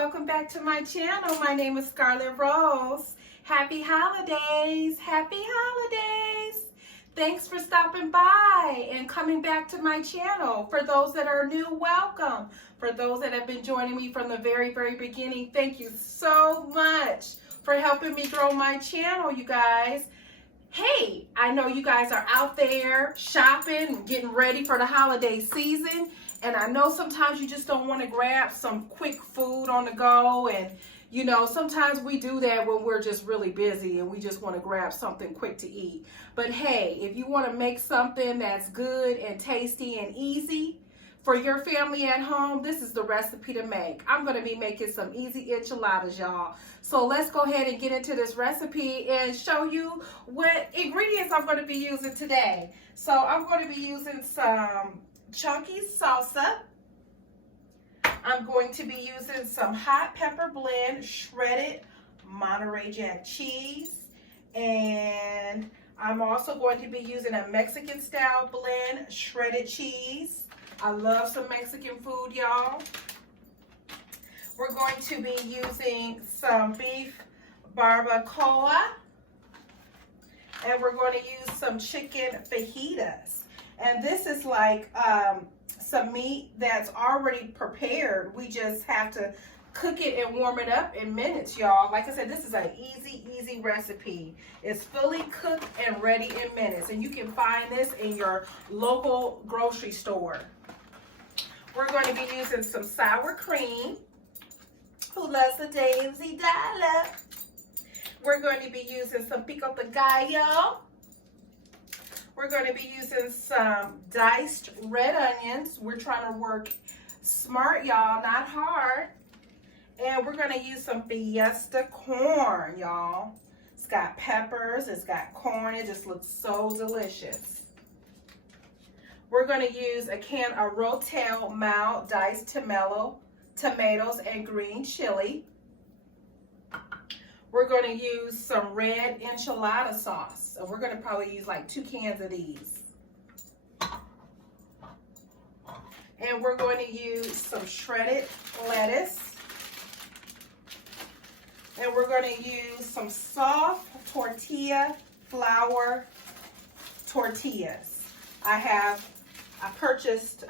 welcome back to my channel. My name is Scarlett Rose. Happy holidays, happy holidays. Thanks for stopping by and coming back to my channel. For those that are new, welcome. For those that have been joining me from the very beginning, thank you so much for helping me grow my channel, you guys. Hey, I know you guys are out there shopping, getting ready for the holiday season. And I know sometimes you just don't want to grab some quick food on the go. And, you know, sometimes we do that when we're just really busy and we just want to grab something quick to eat. But hey, if you want to make something that's good and tasty and easy for your family at home, this is the recipe to make. I'm going to be making some easy enchiladas, y'all. So let's go ahead and get into this recipe and show you what ingredients I'm going to be using today. So I'm going to be using some chunky salsa. I'm going to be using some hot pepper blend, shredded Monterey Jack cheese, and I'm also going to be using a Mexican style blend, shredded cheese. I love some Mexican food, y'all. We're going to be using some beef barbacoa, and we're going to use some chicken fajitas. And this is like some meat that's already prepared. We just have to cook it and warm it up in minutes, y'all. Like I said, this is an easy recipe. It's fully cooked and ready in minutes. And you can find this in your local grocery store. We're going to be using some sour cream. Who loves the Daisy Dollar? We're going to be using some Pico de Gallo. We're going to be using some diced red onions. We're trying to work smart, y'all, not hard. And we're going to use some Fiesta corn, y'all. It's got peppers, it's got corn. It just looks so delicious. We're going to use a can of Rotel mild diced tomatoes and green chili. We're going to use some red enchilada sauce. So we're going to probably use like 2 cans of these. And we're going to use some shredded lettuce. And we're going to use some soft tortilla flour tortillas. I purchased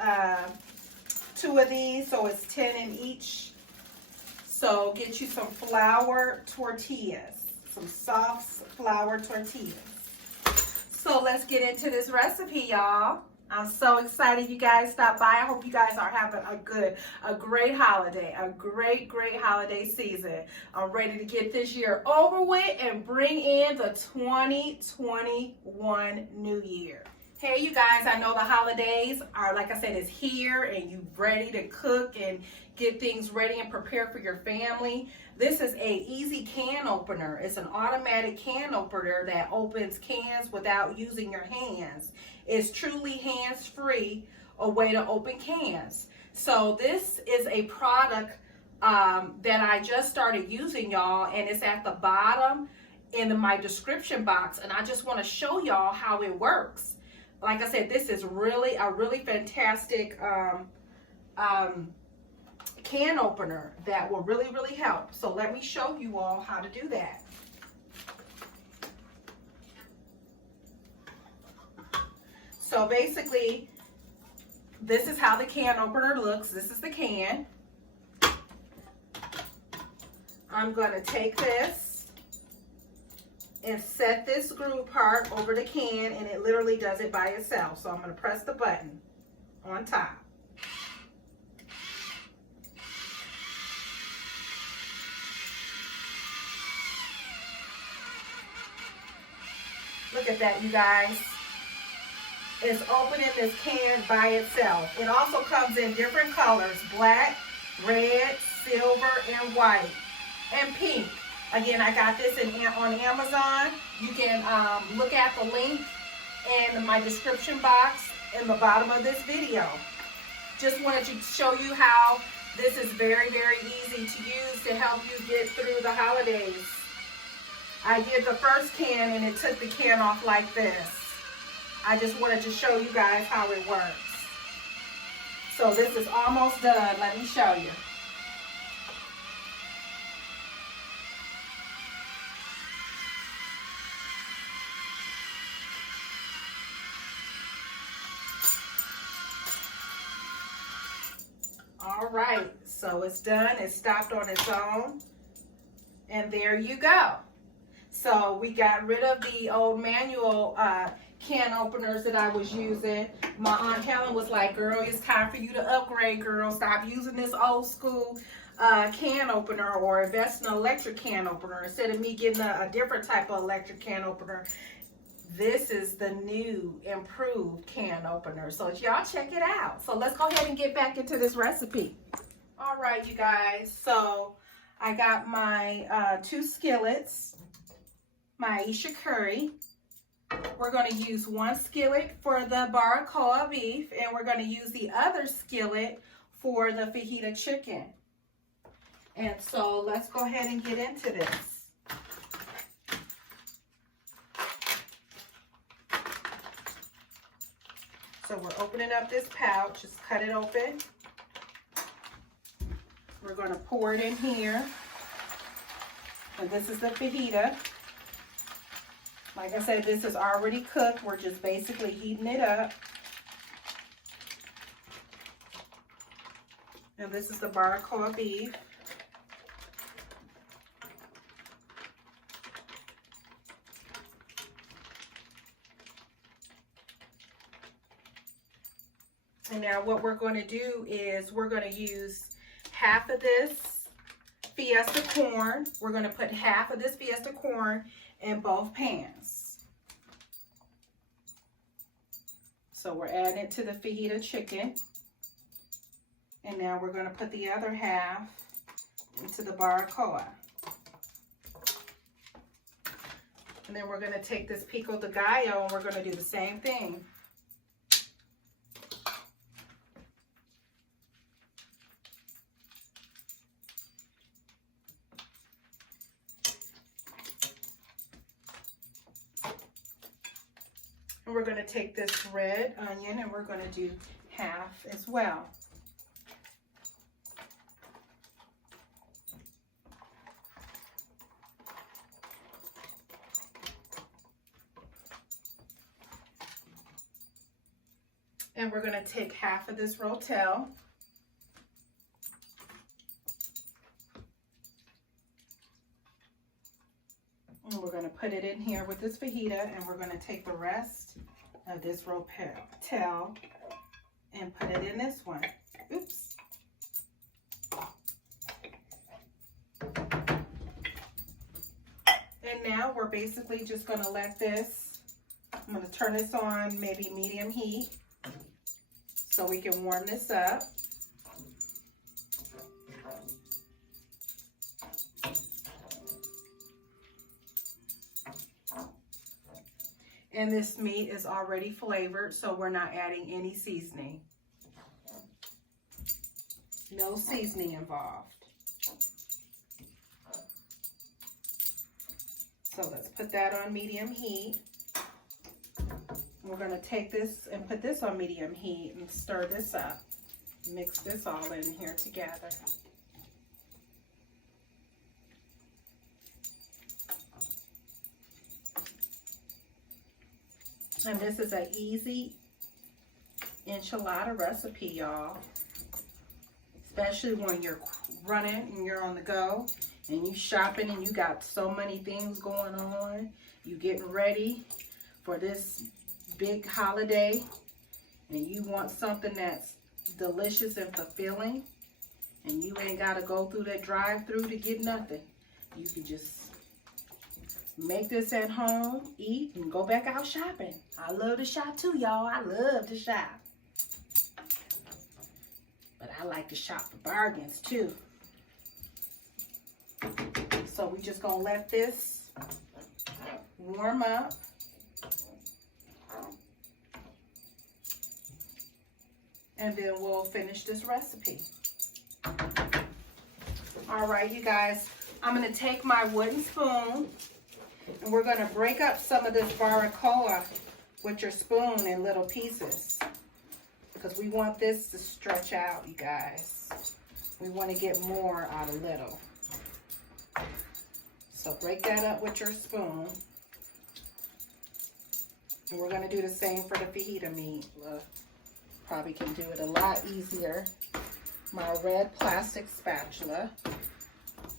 2 of these, so it's 10 in each. So get you some flour tortillas, some soft flour tortillas. So let's get into this recipe, y'all. I'm so excited you guys stopped by. I hope you guys are having a great holiday, a great holiday season. I'm ready to get this year over with and bring in the 2021 new year. Hey, you guys, I know the holidays are, like I said, is here and you ready to cook and get things ready and prepare for your family. This is a easy can opener. It's an automatic can opener that opens cans without using your hands. It's truly hands-free, a way to open cans. So this is a product that I just started using, y'all, and it's at the bottom in my description box, and I just want to show y'all how it works. Like I said, this is really a fantastic can opener that will really help. So let me show you all how to do that. So basically, this is how the can opener looks. This is the can. I'm going to take this and set this screw part over the can, and it literally does it by itself. So I'm going to press the button on top. Look at that, you guys. It's opening this can by itself. It also comes in different colors: black, red, silver, and white, and pink. Again, I got this on Amazon. You can look at the link in my description box in the bottom of this video. Just wanted to show you how this is very easy to use to help you get through the holidays. I did the first can and it took the can off like this. I just wanted to show you guys how it works. So this is almost done. Let me show you. All right, so it's done. It stopped on its own. And there you go. So we got rid of the old manual can openers that I was using. My Aunt Helen was like, girl, it's time for you to upgrade, girl. Stop using this old school can opener, or invest in an electric can opener instead of me getting a different type of electric can opener. This is the new improved can opener. So y'all check it out. So let's go ahead and get back into this recipe. All right, you guys. So I got my 2 skillets, my Aisha curry. We're going to use 1 skillet for the barbacoa beef, and we're going to use the other skillet for the fajita chicken. And so let's go ahead and get into this. So we're opening up this pouch. Just cut it open. We're going to pour it in here. And this is the fajita. Like I said, this is already cooked. We're just basically heating it up. And this is the barbacoa beef. And now what we're going to do is we're going to use half of this Fiesta corn. We're going to put half of this Fiesta corn in both pans. So we're adding it to the fajita chicken. And now we're going to put the other half into the barbacoa. And then we're going to take this Pico de Gallo and we're going to do the same thing. And we're going to take this red onion and we're going to do half as well. And we're going to take half of this rotel. And we're going to put it in here with this fajita, and we're going to take the rest of this rotel and put it in this one. Oops. And now we're basically just going to let this, I'm going to turn this on maybe medium heat so we can warm this up. And this meat is already flavored, so we're not adding any seasoning. No seasoning involved. So let's put that on medium heat. We're going to take this and put this on medium heat and stir this up. Mix this all in here together. And this is an easy enchilada recipe, y'all. Especially when you're running and you're on the go and you shopping and you got so many things going on. You getting ready for this big holiday and you want something that's delicious and fulfilling, and you ain't got to go through that drive-through to get nothing. You can just make this at home, eat, and go back out shopping. I love to shop too, y'all. I love to shop. But I like to shop for bargains too. So we just gonna let this warm up. And then we'll finish this recipe. All right, you guys, I'm gonna take my wooden spoon and we're gonna break up some of this barbacoa with your spoon in little pieces, because we want this to stretch out, you guys. We want to get more out of little. So break that up with your spoon. And we're going to do the same for the fajita meat. Look, probably can do it a lot easier my red plastic spatula.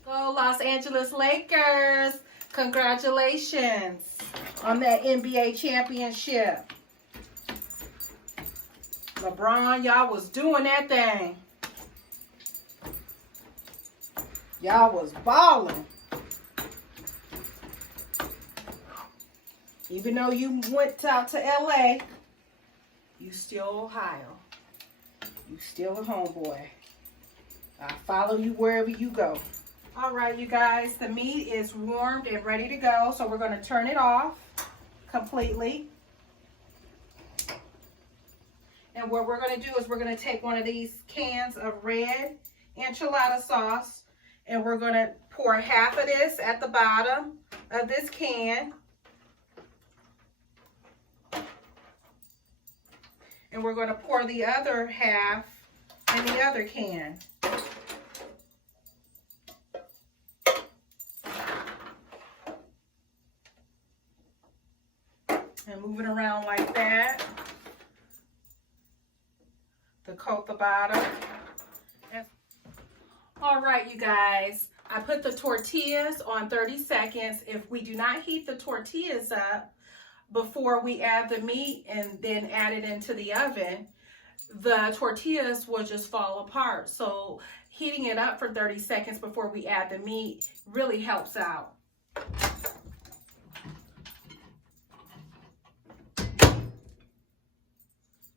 Go Los Angeles Lakers! Congratulations on that NBA championship. LeBron, y'all was doing that thing. Y'all was balling. Even though you went out to LA, you still Ohio. You still a homeboy. I follow you wherever you go. All right, you guys, the meat is warmed and ready to go. So we're going to turn it off completely. And what we're going to do is we're going to take one of these cans of red enchilada sauce, and we're going to pour half of this at the bottom of this can. And we're going to pour the other half in the other can. And move it around like that to coat the bottom. All right, you guys, I put the tortillas on 30 seconds. If we do not heat the tortillas up before we add the meat and then add it into the oven, the tortillas will just fall apart. So heating it up for 30 seconds before we add the meat really helps out.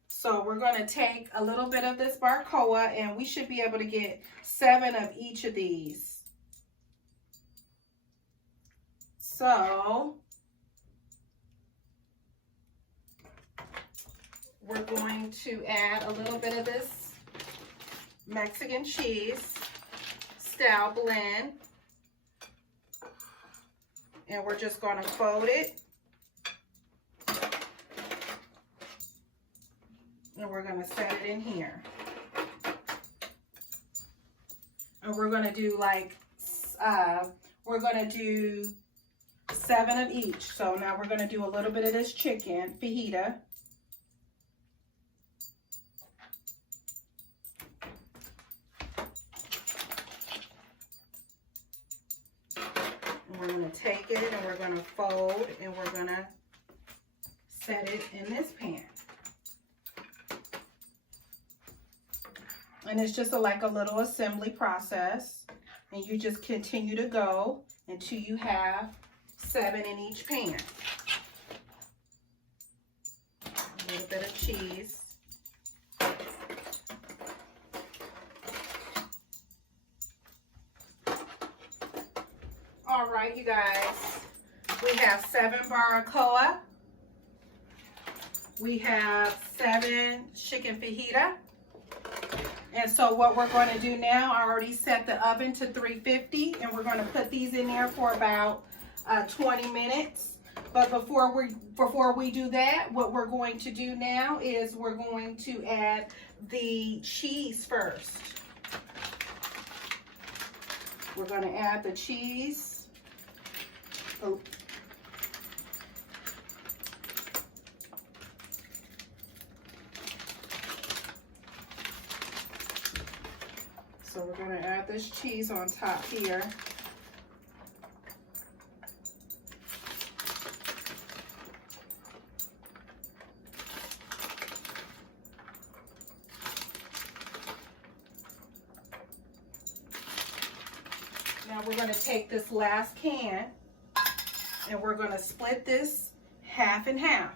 So we're going to take a little bit of this barbacoa, and we should be able to get 7 of each of these. So we're going to add a little bit of this Mexican cheese style blend, and we're just going to fold it. And we're going to set it in here. And we're going to do like, we're going to do 7 of each. So now we're going to do a little bit of this chicken fajita. And we're going to take it and we're going to fold and we're going to set it in this pan. And it's just like a little assembly process. And you just continue to go until you have 7 in each pan. A little bit of cheese. All right, you guys. We have 7 barbacoa. We have 7 chicken fajita. And so what we're going to do now, I already set the oven to 350, and we're going to put these in there for about 20 minutes. But before we do that, what we're going to do now is we're going to add the cheese first. We're going to add the cheese. Oh. So we're going to add this cheese on top here. Now we're going to take this last can and we're going to split this half and half.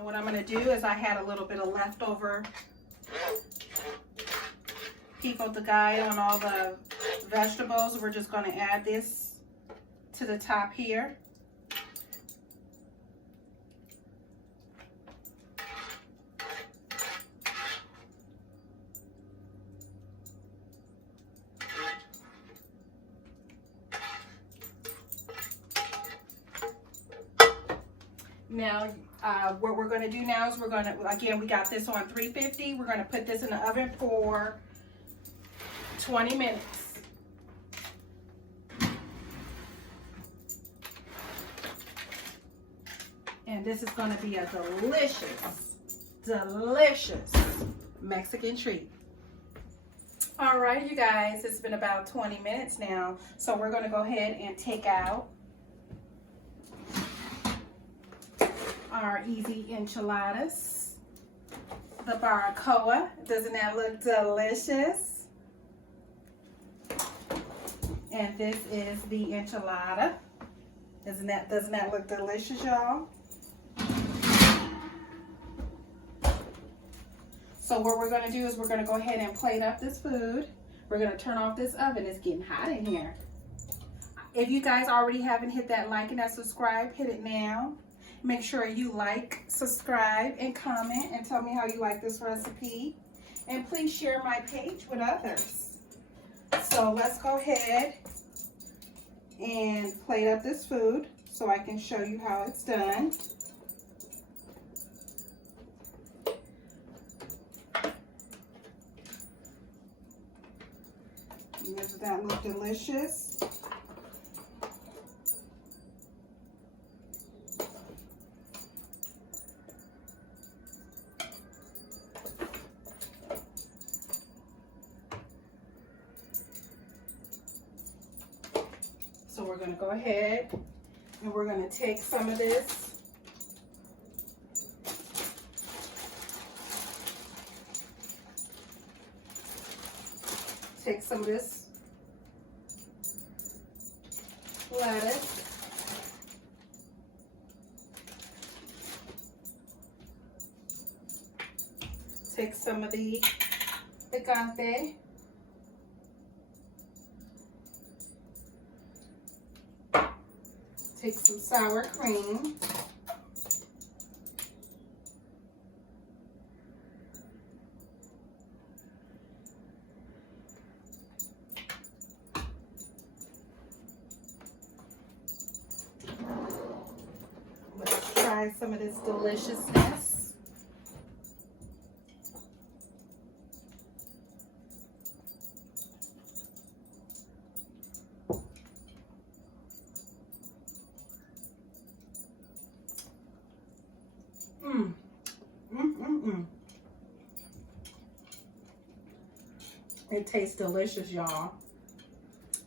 What I'm going to do is I had a little bit of leftover Pico de Gallo on all the vegetables. We're just going to add this to the top here. Now, what we're going to do now is we're going to, again, we got this on 350. We're going to put this in the oven for 20 minutes. And this is going to be a delicious, delicious Mexican treat. All right, you guys, it's been about 20 minutes now. So we're going to go ahead and take out our easy enchiladas. The barbacoa. Doesn't that look delicious? And this is the enchilada. Doesn't that look delicious, y'all? So what we're going to do is we're going to go ahead and plate up this food. We're going to turn off this oven. It's getting hot in here. If you guys already haven't hit that like and that subscribe, hit it now. Make sure you like, subscribe, and comment, and tell me how you like this recipe. And please share my page with others. So let's go ahead and plate up this food so I can show you how it's done. Doesn't that look delicious? So we're going to go ahead and we're going to take some of this. Take some of this lettuce. Take some of the picante. Take some sour cream. Let's try some of this deliciousness. It tastes delicious, y'all.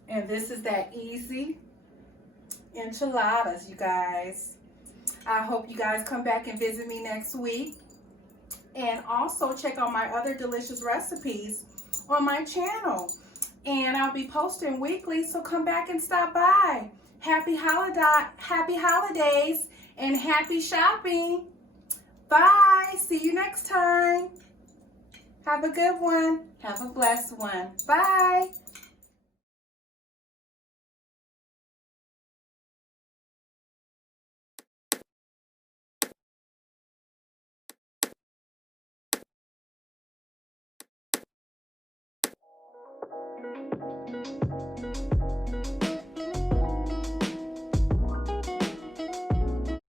And this is that easy enchiladas, you guys. I hope you guys come back and visit me next week. And also check out my other delicious recipes on my channel. And I'll be posting weekly, so come back and stop by. Happy holidays and happy shopping. Bye. See you next time. Have a good one. Have a blessed one. Bye.